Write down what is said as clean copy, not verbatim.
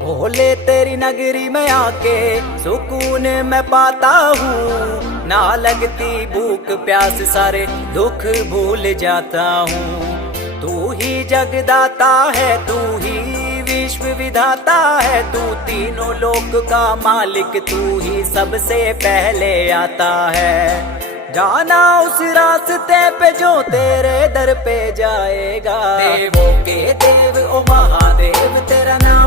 भोले तेरी नगरी में आके सुकून मैं पाता हूँ, ना लगती भूख प्यास सारे दुख भूल जाता हूँ। तू ही जगदाता है, तू ही विश्व विधाता है, तू तीनों लोक का मालिक, तू ही सबसे पहले आता है। जाना उस रास्ते पे जो तेरे दर पे जाएगा, देवों के देव ओ महादेव तेरा नाम